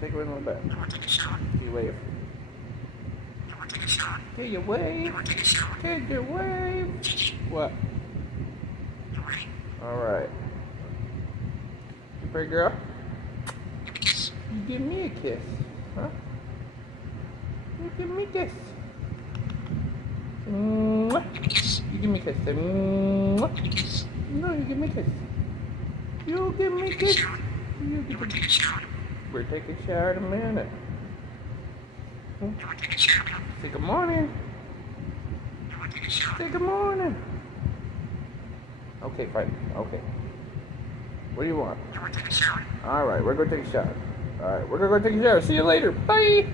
Take a little bit. Can you wave? Can you wave? Can you wave? What? Alright. You pretty girl? You give me a kiss. Huh? You give me a kiss. Mwah. You give me a kiss. Mwah. No, you give me a kiss. You give me a kiss. You give me a kiss. We're taking a shower in a minute. Say good morning. Say good morning. Okay, fine. Okay. What do you want? Alright, we're going to take a shower. Alright, we're going to go take a shower. See you later. Bye.